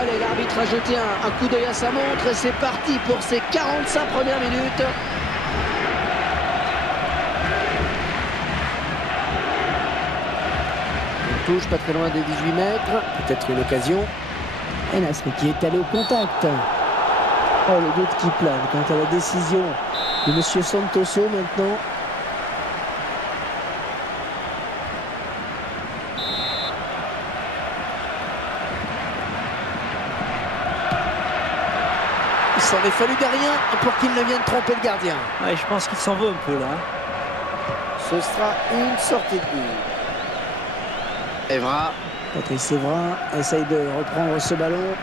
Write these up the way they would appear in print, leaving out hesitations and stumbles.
Allez, l'arbitre a jeté un coup d'œil à sa montre et c'est parti pour ces 45 premières minutes. Une touche pas très loin des 18 mètres, peut-être une occasion. Et Nasri qui est allé au contact. Oh, le doute qui plane quant à la décision de M. Santoso maintenant. Il s'en est fallu derrière pour qu'il ne vienne tromper le gardien. Ouais, je pense qu'il s'en veut un peu là. Ce sera une sortie de but. Evra. Patrice Evra essaye de reprendre ce ballon.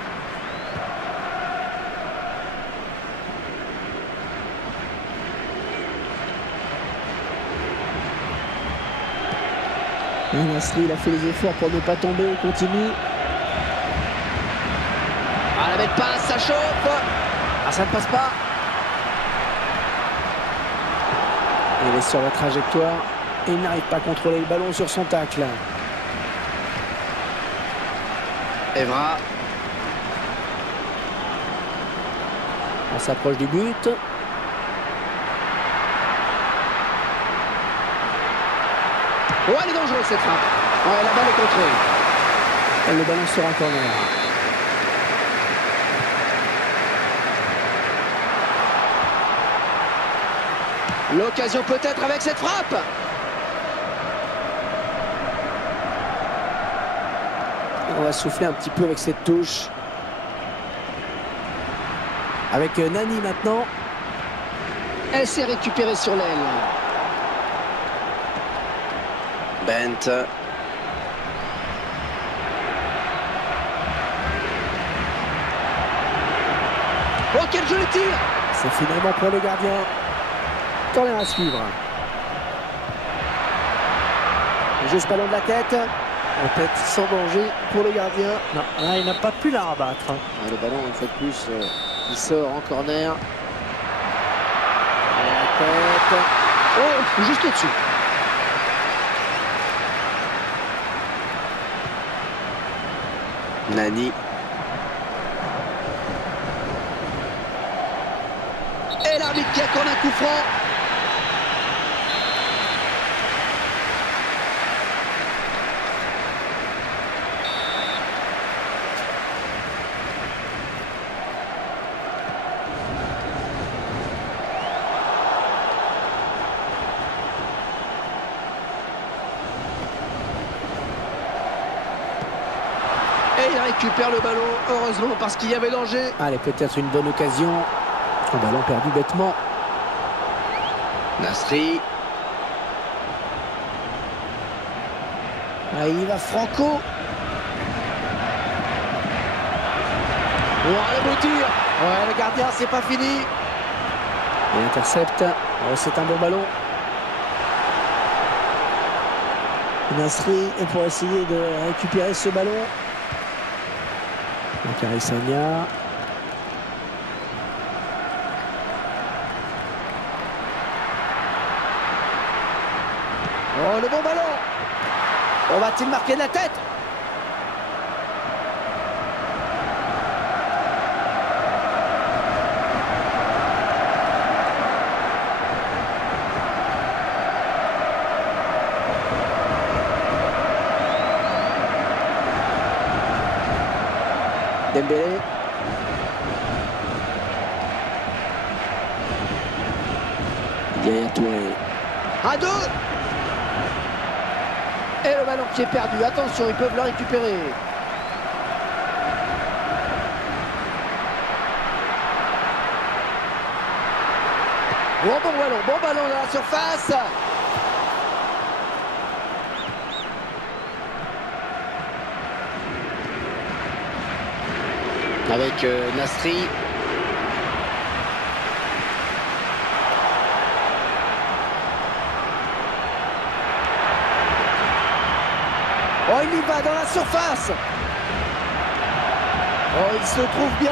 Et Nasri, il a fait les efforts pour ne pas tomber. Il continue. Ah, la belle passe, ça chauffe. Ah, ça ne passe pas. Il est sur la trajectoire et il n'arrive pas à contrôler le ballon sur son tacle. Evra. On s'approche du but. Oh, elle est dangereuse cette frappe. Ouais, la balle est contrée. Et le ballon sera en corner. L'occasion peut-être avec cette frappe. On va souffler un petit peu avec cette touche. Avec Nani maintenant. Elle s'est récupérée sur l'aile. Bent. Oh, quel joli tir. C'est finalement pour le gardien. Corner à suivre. Juste ballon de la tête. En tête sans danger pour le gardien. Non, là il n'a pas pu la rabattre. Ah, le ballon une fois de plus il sort en corner. À la tête. Oh, juste au-dessus. Nani. Et l'arbitre qui accorde un coup franc. Et il récupère le ballon, heureusement, parce qu'il y avait danger. Allez, peut-être une bonne occasion. Un ballon perdu bêtement. Nasri. Là, il y va Franco. Oh, le beau tir. Ouais, le gardien, c'est pas fini. Il intercepte. Oh, c'est un bon ballon. Nasri pour essayer de récupérer ce ballon. Carissagna. Oh, le bon ballon. On va-t-il marquer de la tête? Dembélé. Yaya Touré. À deux. Et le ballon qui est perdu. Attention, ils peuvent le récupérer. Bon ballon dans la surface. Avec Nasri. Oh, il y va dans la surface. Oh, il se trouve bien.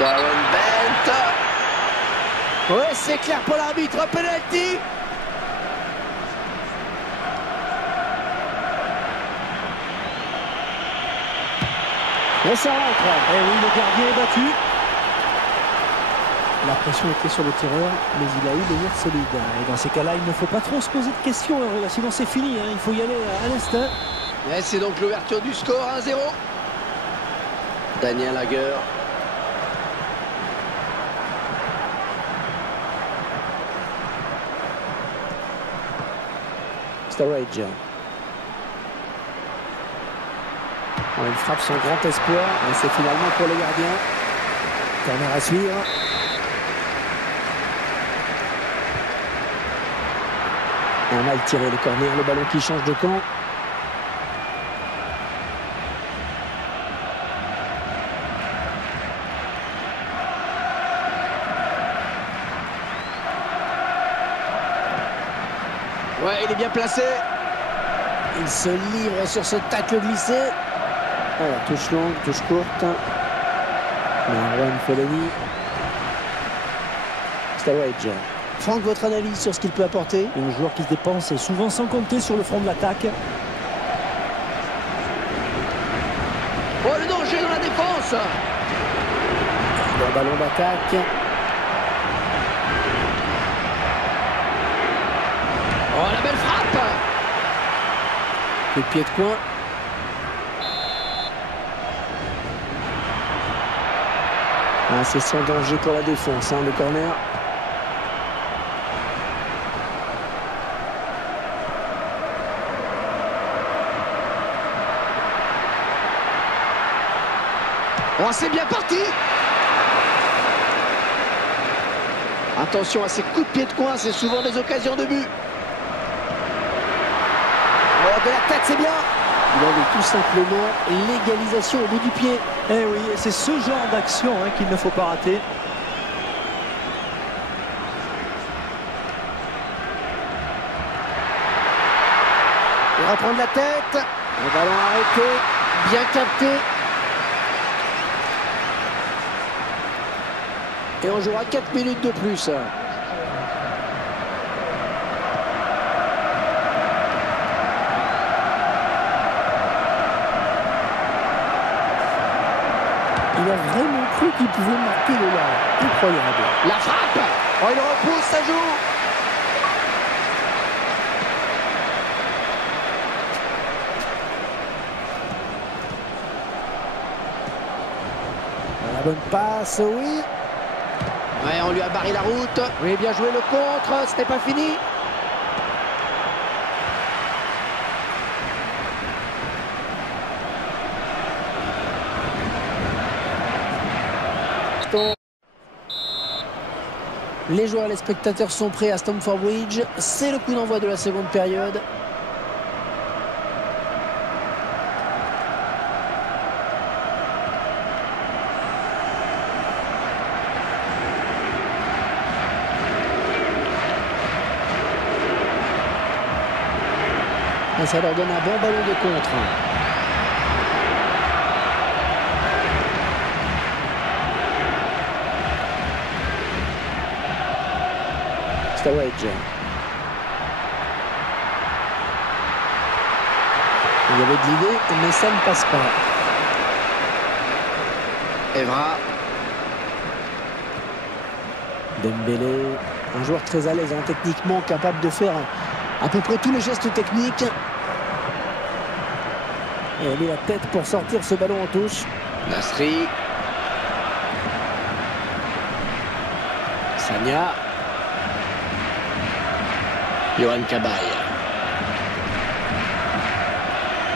Darren Bent. Ouais, c'est clair pour l'arbitre. Penalty. Et ça rentre. Eh oui, le gardien est battu. La pression était sur le tireur, mais il a eu des murs solides. Et dans ces cas-là, il ne faut pas trop se poser de questions, hein, sinon c'est fini. Hein. Il faut y aller à l'instinct. Et c'est donc l'ouverture du score, 1-0. Daniel Hager. Sturridge. Il frappe son grand espoir, mais c'est finalement pour le gardien. Corner à suivre. Un mal tiré le corner, le ballon qui change de camp. Ouais, il est bien placé. Il se livre sur ce tacle glissé. Voilà, touche longue, touche courte. Marwan Fellaini. Sturridge. Franck, votre analyse sur ce qu'il peut apporter? Un joueur qui se dépense et souvent sans compter sur le front de l'attaque. Oh, le danger dans la défense. Le ballon d'attaque. Oh, la belle frappe. Coup de pied de coin. Ah, c'est sans danger pour la défense, hein, le corner. Oh, c'est bien parti. Attention à ces coups de pied de coin, c'est souvent des occasions de but. Oh, de la tête, c'est bien. Il avait tout simplement l'égalisation au bout du pied. Eh oui, c'est ce genre d'action hein, qu'il ne faut pas rater. Il va prendre la tête. Le ballon arrêté. Bien capté. Et on jouera 4 minutes de plus. Il a vraiment cru qu'il pouvait marquer le là. Incroyable. La frappe. Oh, il repousse, ça joue. La bonne passe, oui. Ouais, on lui a barré la route. Oui, bien joué le contre, ce n'est pas fini. Les joueurs et les spectateurs sont prêts à Stamford Bridge. C'est le coup d'envoi de la seconde période. Et ça leur donne un bon ballon de contre. Sturridge. Il y avait de l'idée, mais ça ne passe pas. Evra. Dembélé, un joueur très à l'aise, hein, techniquement capable de faire à peu près tous les gestes techniques. Et il a mis la tête pour sortir ce ballon en touche. Nasri. Sagna. Yohan Cabaye.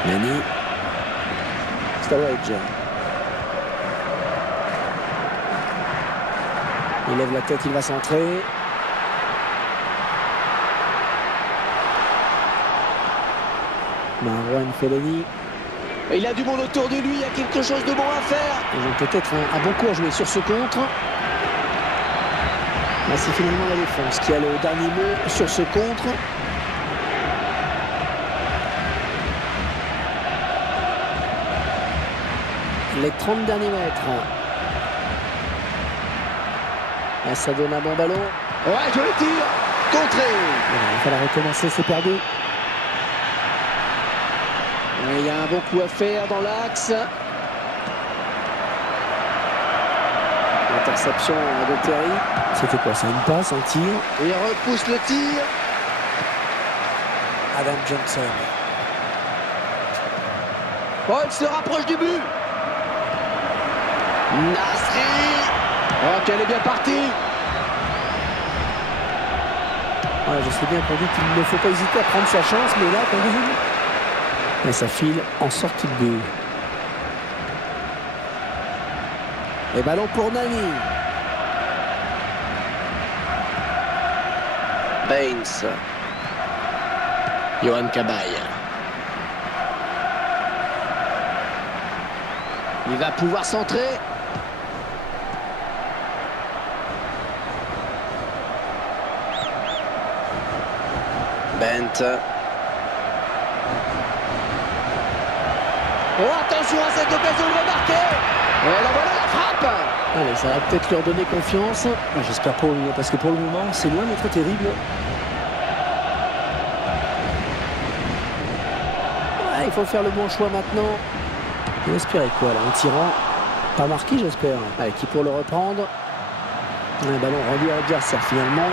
Nani. Sturridge. Il lève la tête, il va centrer. Marwan Fellaini. Et il a du monde autour de lui, il y a quelque chose de bon à faire. Ils ont peut-être un bon coup à jouer sur ce contre. Là, c'est finalement la défense qui a le dernier mot sur ce contre. Les 30 derniers mètres. Et ça donne un bon ballon. Ouais, je le tire. Contré. Il va falloir recommencer, c'est perdu. Il y a un bon coup à faire dans l'axe. Interception de Terry. C'était quoi ça, une passe, un tir? Il repousse le tir. Adam Johnson. Oh, il se rapproche du but. Nasri. Oh, qu'elle est bien partie. Voilà, je sais bien qu'on dit qu'il ne faut pas hésiter à prendre sa chance, mais là, quand même... Et ça file en sortie de but. Et ballon pour Nani. Baines. Yohan Cabaye. Il va pouvoir centrer. Bent. Oh, attention à cette occasion de remarquer. Et la voilà la frappe. Allez, ça va peut-être leur donner confiance. J'espère pour lui, parce que pour le moment, c'est loin d'être terrible. Il faut faire le bon choix maintenant. Il espérait quoi là? Un tirant pas marqué, j'espère. Allez, qui pour le reprendre? Un ballon rendu à l'adversaire finalement.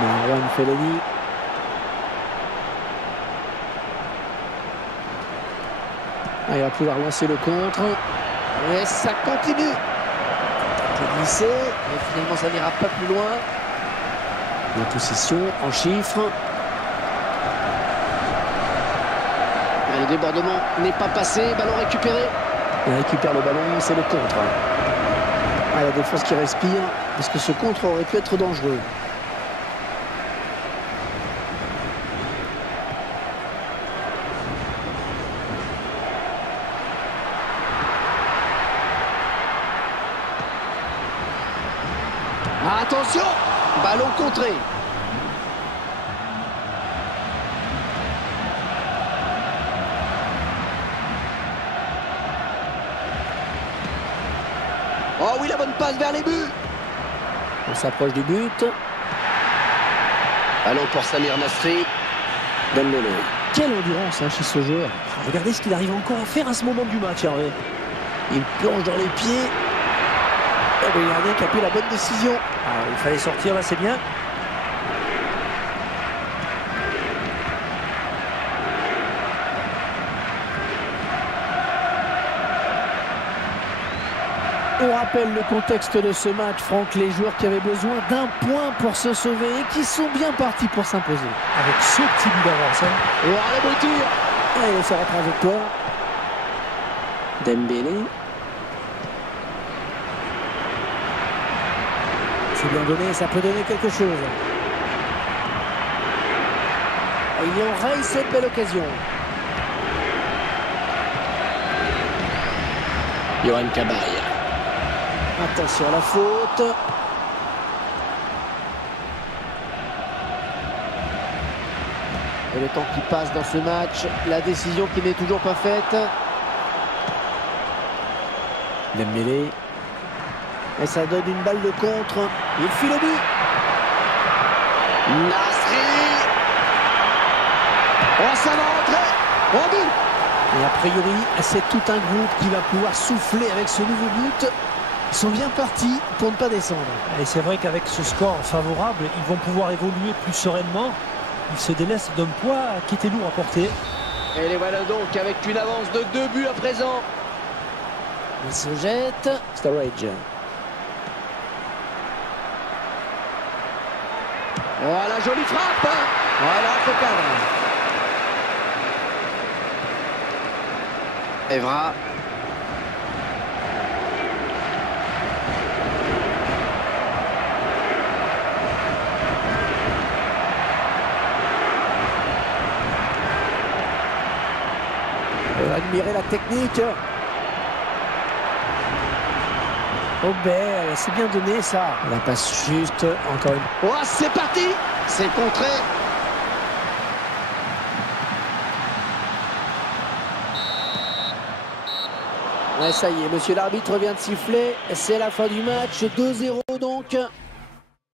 Marwan Fellaini. Il va pouvoir lancer le contre. Et ça continue. C'est glissé, mais finalement ça n'ira pas plus loin. La possession en chiffres. Le débordement n'est pas passé. Ballon récupéré. Il récupère le ballon, c'est le contre. La défense qui respire, parce que ce contre aurait pu être dangereux. Attention, ballon contré. Oh oui, la bonne passe vers les buts. On s'approche du but. Ballon pour Samir Nasri. Dembélé. Quelle endurance chez ce joueur. Regardez ce qu'il arrive encore à faire à ce moment du match, Hervé. Il plonge dans les pieds. Et le gardien qui a pris la bonne décision. Il fallait sortir, là c'est bien. On rappelle le contexte de ce match, Franck, les joueurs qui avaient besoin d'un point pour se sauver et qui sont bien partis pour s'imposer. Avec ce petit but d'avance. Oh, le beau tir. Allez, ça rattrape victoire. Dembélé. C'est bien donné, ça peut donner quelque chose. Et il enraye cette belle occasion. Yohan Cabaye. Attention à la faute. Et le temps qui passe dans ce match, la décision qui n'est toujours pas faite. Dembélé. Et ça donne une balle de contre. Il file au but. Nasri. Oh, ça va rentrer. Au but. Et a priori, c'est tout un groupe qui va pouvoir souffler avec ce nouveau but. Ils sont bien partis pour ne pas descendre. Et c'est vrai qu'avec ce score favorable, ils vont pouvoir évoluer plus sereinement. Ils se délaissent d'un poids qui était lourd à porter. Et les voilà donc avec une avance de 2 buts à présent. Il se jette. Sturridge. Oh, la jolie frappe. Voilà, au cadre. Evra. Admirer la technique. Aubert, c'est bien donné ça. La passe juste, encore une. Oh, c'est parti. C'est contré. Ouais, ça y est, monsieur l'arbitre vient de siffler. C'est la fin du match. 2-0 donc.